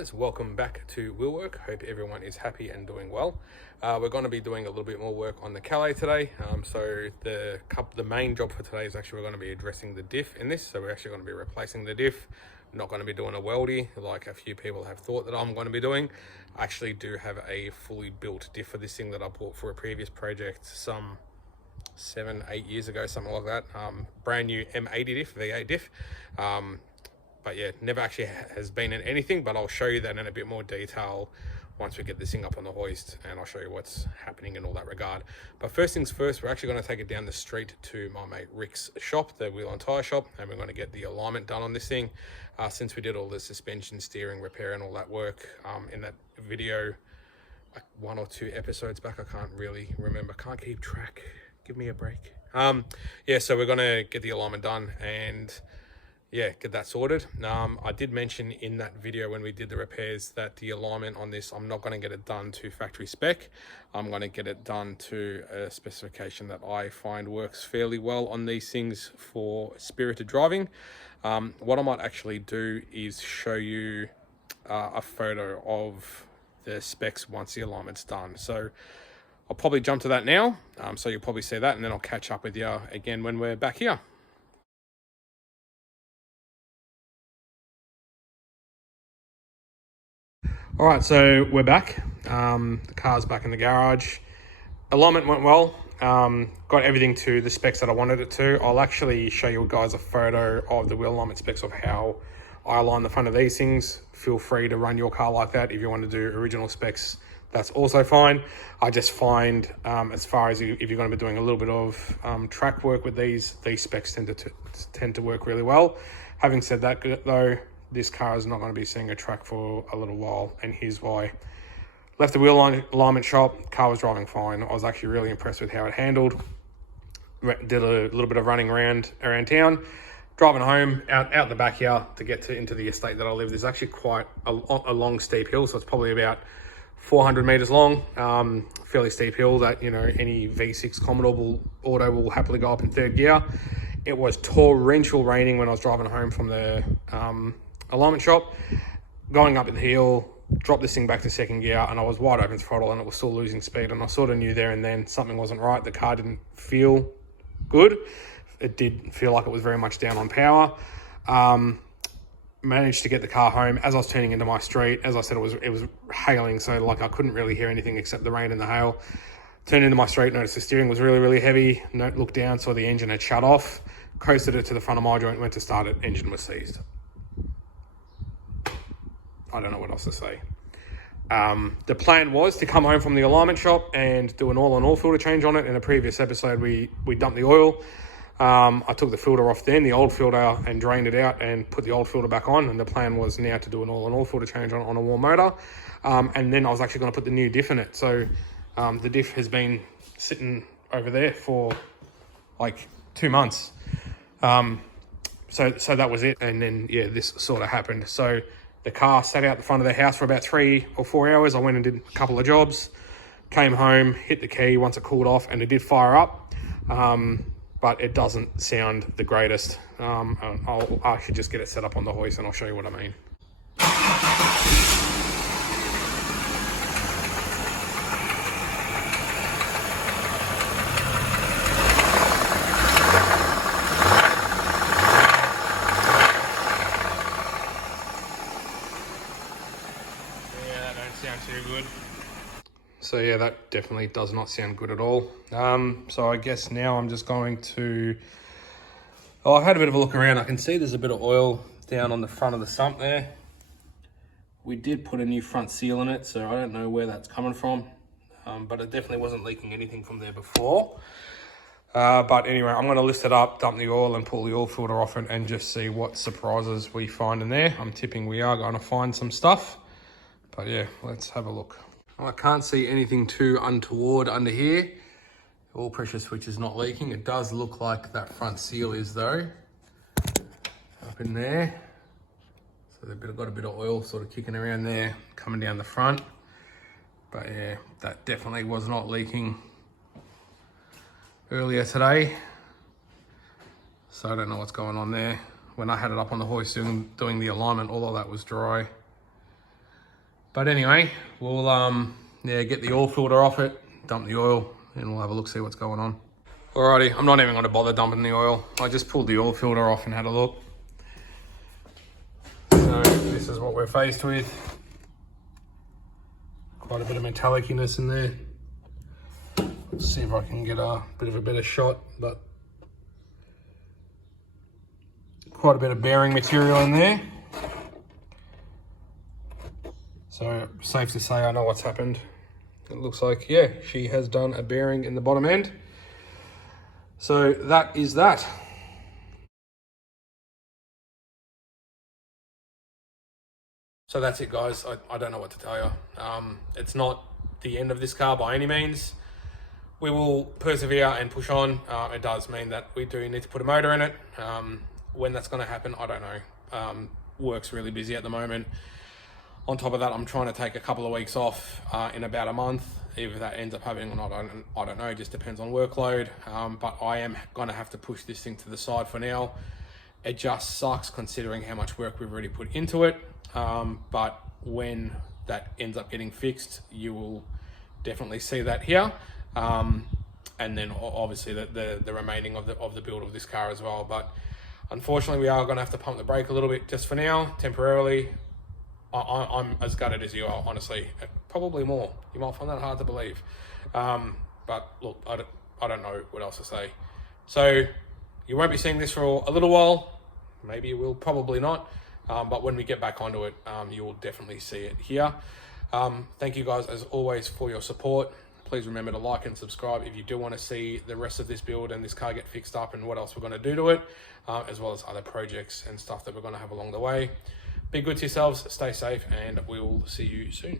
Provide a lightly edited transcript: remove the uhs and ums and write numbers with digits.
guys, welcome back to Wheel Work. Hope everyone is happy and doing well. We're going to be doing a little bit more work on the Calais today. So the main job for today is actually we're going to be addressing the diff in this. So we're actually going to be replacing the diff. Not going to be doing a weldy like a few people have thought that I'm going to be doing. I actually do have a fully built diff for this thing that I bought for a previous project some 7-8 years ago, something like that. Brand new M80 diff, V8 diff. But yeah, never actually has been in anything, but I'll show you that in a bit more detail once we get this thing up on the hoist, and I'll show you what's happening in all that regard. But first things first, we're actually going to take it down the street to my mate Rick's shop, the wheel and tire shop, and we're going to get the alignment done on this thing. Since we did all the suspension, steering, repair and all that work in that video, like 1 or 2 episodes back, I can't really remember, can't keep track, give me a break. Yeah, so we're going to get the alignment done and yeah, get that sorted. I did mention in that video when we did the repairs that the alignment on this, I'm not going to get it done to factory spec. I'm going to get it done to a specification that I find works fairly well on these things for spirited driving. What I might actually do is show you a photo of the specs once the alignment's done. So I'll probably jump to that now. So you'll probably see that, and then I'll catch up with you again when we're back here. All right, so we're back. The car's back in the garage. Alignment went well. Got everything to the specs that I wanted it to. I'll actually show you guys a photo of the wheel alignment specs of how I align the front of these things. Feel free to run your car like that. If you want to do original specs, that's also fine. I just find as far as if you're going to be doing a little bit of track work with these specs tend to work really well. Having said that though, this car is not going to be seeing a track for a little while, and here's why. Left the wheel alignment shop, car was driving fine. I was actually really impressed with how it handled. Did a little bit of running around town. Driving home, out the back here to get into the estate that I live. There's actually quite a long steep hill, so it's probably about 400 meters long. Fairly steep hill that, you know, any V6 Commodore auto will happily go up in 3rd gear. It was torrential raining when I was driving home from the alignment shop. Going up the hill, dropped this thing back to 2nd gear, and I was wide open throttle and it was still losing speed, and I sort of knew there and then something wasn't right. The car didn't feel good. It did feel like it was very much down on power. Managed to get the car home. As I was turning into my street, as I said, it was hailing, so like I couldn't really hear anything except the rain and the hail. Turned into my street, noticed the steering was really, really heavy. Looked down, saw the engine had shut off. Coasted it to the front of my joint, went to start it, engine was seized. I don't know what else to say. The plan was to come home from the alignment shop and do an oil filter change on it. In a previous episode, we dumped the oil. I took the filter off then, the old filter, and drained it out and put the old filter back on. And the plan was now to do an oil filter change on a warm motor. And then I was actually going to put the new diff in it. So the diff has been sitting over there for like 2 months. So that was it. And then, yeah, this sort of happened. So the car sat out the front of the house for about 3 or 4 hours. I went and did a couple of jobs, came home, hit the key once it cooled off, and it did fire up. But it doesn't sound the greatest. I should just get it set up on the hoist and I'll show you what I mean. So yeah, that definitely does not sound good at all. So I guess now I'm just going to, I've had a bit of a look around. I can see there's a bit of oil down on the front of the sump there. We did put a new front seal in it, so I don't know where that's coming from. But it definitely wasn't leaking anything from there before. But anyway, I'm gonna lift it up, dump the oil and pull the oil filter off it and just see what surprises we find in there. I'm tipping we are gonna find some stuff. But yeah, let's have a look. I can't see anything too untoward under here. Oil pressure switch is not leaking. It does look like that front seal is though, up in there. So they've got a bit of oil sort of kicking around there, coming down the front. But yeah, that definitely was not leaking earlier today. So I don't know what's going on there. When I had it up on the hoist doing the alignment, all of that was dry. But anyway, we'll yeah, get the oil filter off it, dump the oil, and we'll have a look, see what's going on. Alrighty, I'm not even going to bother dumping the oil. I just pulled the oil filter off and had a look. So this is what we're faced with. Quite a bit of metalliciness in there. Let's see if I can get a bit of a better shot, but quite a bit of bearing material in there. So safe to say I know what's happened. It looks like, yeah, she has done a bearing in the bottom end. So that is that. So that's it, guys. I don't know what to tell you. It's not the end of this car by any means. We will persevere and push on. It does mean that we do need to put a motor in it. When that's going to happen, I don't know. Work's really busy at the moment. On top of that, I'm trying to take a couple of weeks off in about a month. If that ends up happening or not, I don't know. It just depends on workload. But I am going to have to push this thing to the side for now. It just sucks considering how much work we've already put into it. But when that ends up getting fixed, you will definitely see that here. And then obviously the remaining of the build of this car as well. But unfortunately, we are going to have to pump the brake a little bit just for now, temporarily. I'm as gutted as you are, honestly. Probably more. You might find that hard to believe. But look, I don't know what else to say. So you won't be seeing this for a little while. Maybe you will, probably not. But when we get back onto it, you will definitely see it here. Thank you guys, as always, for your support. Please remember to like and subscribe if you do want to see the rest of this build and this car get fixed up and what else we're going to do to it, as well as other projects and stuff that we're going to have along the way. Be good to yourselves, stay safe, and we will see you soon.